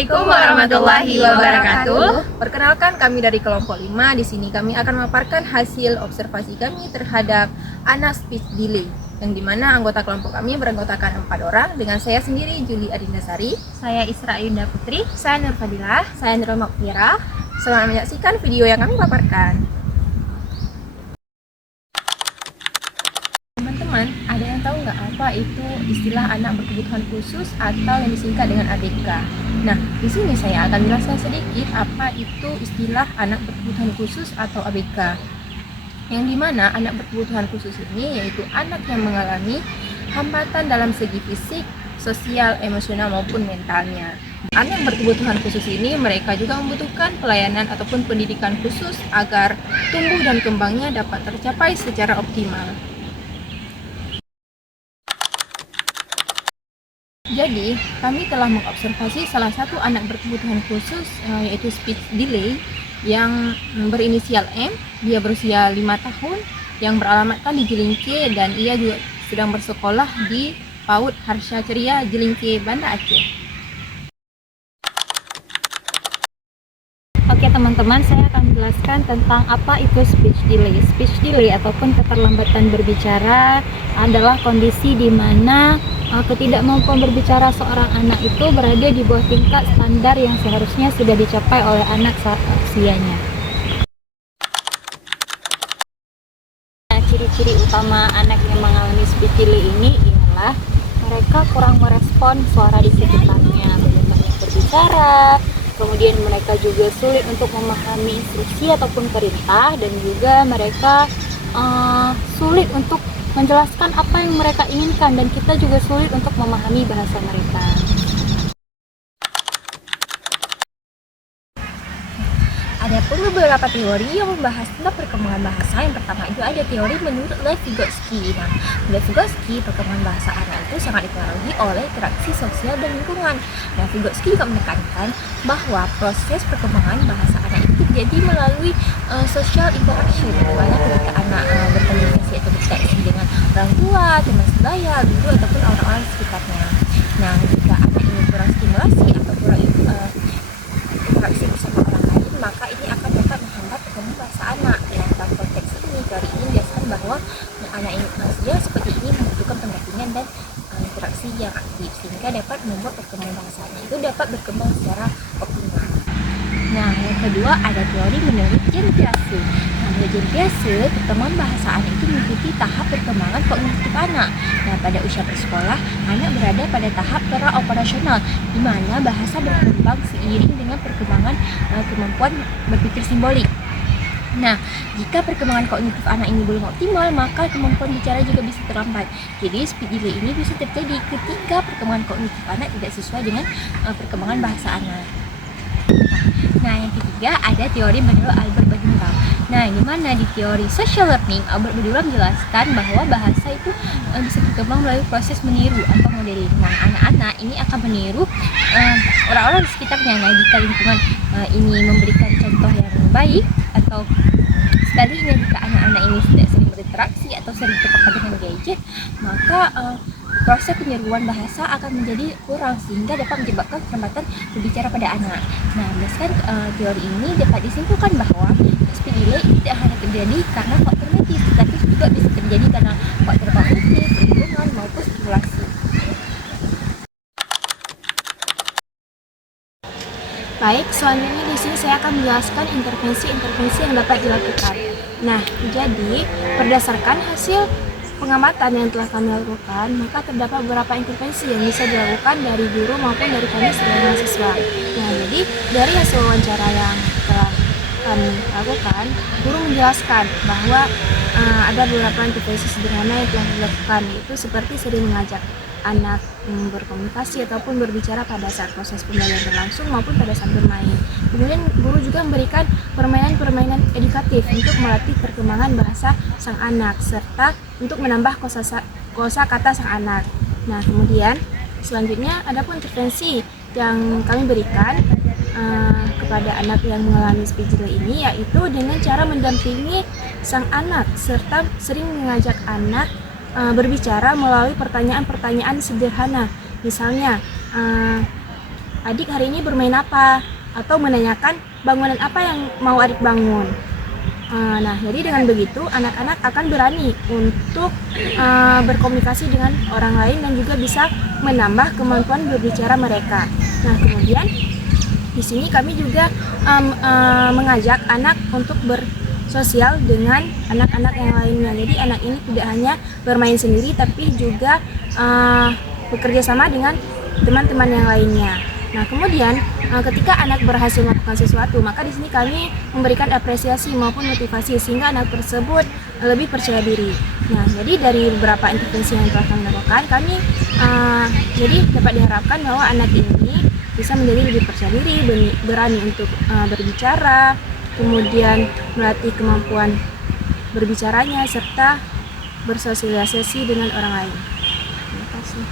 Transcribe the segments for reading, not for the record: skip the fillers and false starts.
Assalamualaikum warahmatullahi wabarakatuh. Perkenalkan, kami dari kelompok 5. Di sini kami akan memaparkan hasil observasi kami terhadap anak speech delay, yang dimana anggota kelompok kami beranggotakan 4 orang, dengan saya sendiri Juli Adindasari, Saya Isra Yunda Putri. Saya Nur Fadilah. saya Nurul Makfira. Selamat menyaksikan video yang kami paparkan. Teman-teman, ada yang tahu nggak apa itu istilah anak berkebutuhan khusus atau yang disingkat dengan ABK? Nah, di sini saya akan jelaskan sedikit apa itu istilah anak berkebutuhan khusus atau ABK. Yang dimana anak berkebutuhan khusus ini yaitu anak yang mengalami hambatan dalam segi fisik, sosial, emosional maupun mentalnya. Anak berkebutuhan khusus ini mereka juga membutuhkan pelayanan ataupun pendidikan khusus agar tumbuh dan kembangnya dapat tercapai secara optimal. Jadi, kami telah mengobservasi salah satu anak berkebutuhan khusus yaitu speech delay yang berinisial M. Dia berusia 5 tahun, yang beralamatkan di Jelingke, dan ia juga sedang bersekolah di PAUD Harsha Ceria Jelingke, Banda Aceh. Oke teman-teman, saya akan menjelaskan tentang apa itu speech delay. Speech delay ataupun keterlambatan berbicara adalah kondisi di mana ketidakmampuan berbicara seorang anak itu berada di bawah tingkat standar yang seharusnya sudah dicapai oleh anak saat usianya. Ciri-ciri utama anak yang mengalami speech delay ini ialah mereka kurang merespon suara di sekitarnya, banyak berbicara, kemudian mereka juga sulit untuk memahami instruksi ataupun perintah, dan juga mereka sulit untuk menjelaskan apa yang mereka inginkan, dan kita juga sulit untuk memahami bahasa mereka. Adapun beberapa teori yang membahas tentang perkembangan bahasa, yang pertama itu ada teori menurut Lev Vygotsky. Nah, Lev Vygotsky, perkembangan bahasa anak itu sangat dipengaruhi oleh interaksi sosial dan lingkungan. Nah, Vygotsky juga menekankan bahwa proses perkembangan bahasa anak itu terjadi melalui social interaction, di mana ketika anak berkomunikasi atau berinteraksi dengan orang tua, teman sebaya, guru ataupun orang-orang sekitarnya. Nah, jika anak ini kurang stimulasi atau kurang interaksi bersama orang lain, maka ini akan dapat menghambat perkembangan bahasa anak. Yang dalam konteks ini, teori ini menjelaskan bahwa anak ini manusia seperti ini membutuhkan pendampingan dan interaksi yang aktif, sehingga dapat membuat perkembangan bahasanya itu dapat berkembang secara optimal. Nah, yang kedua ada teori menurut Jean Piaget. Nah, menurut Jean Piaget, perkembangan bahasa anak itu mengikuti tahap perkembangan kognitif anak. Nah, pada usia bersekolah, anak berada pada tahap pra-operasional, di mana bahasa berkembang seiring dengan perkembangan kemampuan berpikir simbolik. Nah, jika perkembangan kognitif anak ini belum optimal, maka kemampuan bicara juga bisa terlambat. Jadi, speech delay ini bisa terjadi ketika perkembangan kognitif anak tidak sesuai dengan perkembangan bahasa anak. Nah, yang ketiga ada teori menurut Albert Bandura. Nah, di mana di teori social learning, Albert Bandura menjelaskan bahwa bahasa itu bisa berkembang melalui proses meniru atau modeling. Nah, anak-anak ini akan meniru orang-orang di sekitarnya. Nah, jika lingkungan ini memberikan contoh yang baik, atau sebaliknya jika anak-anak ini tidak sering berinteraksi atau sering terpaku dengan gadget, maka proses peniruan bahasa akan menjadi kurang, sehingga dapat menyebabkan perlambatan berbicara pada anak. Nah, berdasarkan teori ini dapat disimpulkan bahwa speech delay tidak hanya terjadi karena faktor medis, tetapi juga bisa terjadi karena faktor kognitif, lingkungan maupun stimulasi. Baik, selanjutnya di sini saya akan menjelaskan intervensi-intervensi yang dapat dilakukan. Nah, jadi berdasarkan hasil pengamatan yang telah kami lakukan, maka terdapat beberapa intervensi yang bisa dilakukan dari guru maupun dari kami sebagai mahasiswa. Nah, jadi dari hasil wawancara yang telah kami lakukan, guru menjelaskan bahwa ada beberapa intervensi sederhana yang telah dilakukan, yaitu seperti sering mengajak anak berkomunikasi ataupun berbicara pada saat proses pembelajaran berlangsung maupun pada saat bermain. Kemudian guru juga memberikan permainan-permainan edukatif untuk melatih perkembangan bahasa sang anak serta untuk menambah kosakata sang anak. Nah, kemudian selanjutnya ada pun intervensi yang kami berikan kepada anak yang mengalami speech delay ini, yaitu dengan cara mendampingi sang anak serta sering mengajak anak berbicara melalui pertanyaan-pertanyaan sederhana. Misalnya, adik hari ini bermain apa, atau menanyakan bangunan apa yang mau adik bangun. Nah, jadi dengan begitu anak-anak akan berani untuk berkomunikasi dengan orang lain dan juga bisa menambah kemampuan berbicara mereka. Nah, kemudian di sini kami juga mengajak anak untuk bersosial dengan anak-anak yang lainnya. Jadi anak ini tidak hanya bermain sendiri tapi juga bekerja sama dengan teman-teman yang lainnya. Nah, kemudian ketika anak berhasil melakukan sesuatu, maka di sini kami memberikan apresiasi maupun motivasi sehingga anak tersebut lebih percaya diri. Nah, jadi dari beberapa intervensi yang telah kami lakukan, jadi dapat diharapkan bahwa anak ini bisa menjadi lebih percaya diri, berani untuk berbicara, kemudian melatih kemampuan berbicaranya serta bersosialisasi dengan orang lain. Terima kasih.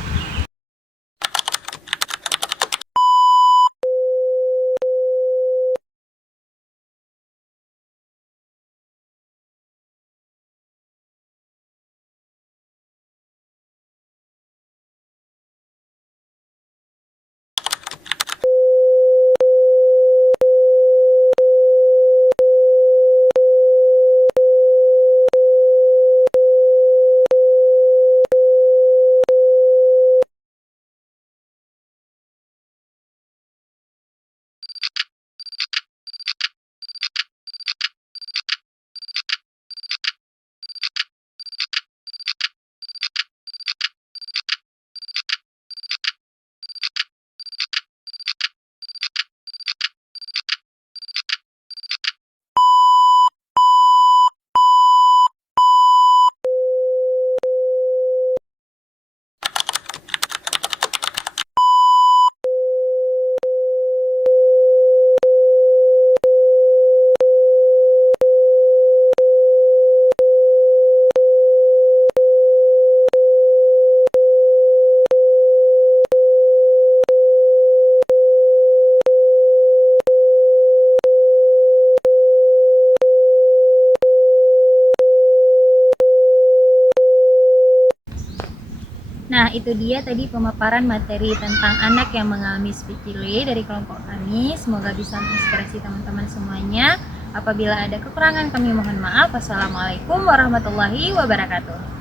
Nah, itu dia tadi pemaparan materi tentang anak yang mengalami speech delay dari kelompok kami. Semoga bisa menginspirasi teman-teman semuanya. Apabila ada kekurangan kami mohon maaf. Wassalamualaikum warahmatullahi wabarakatuh.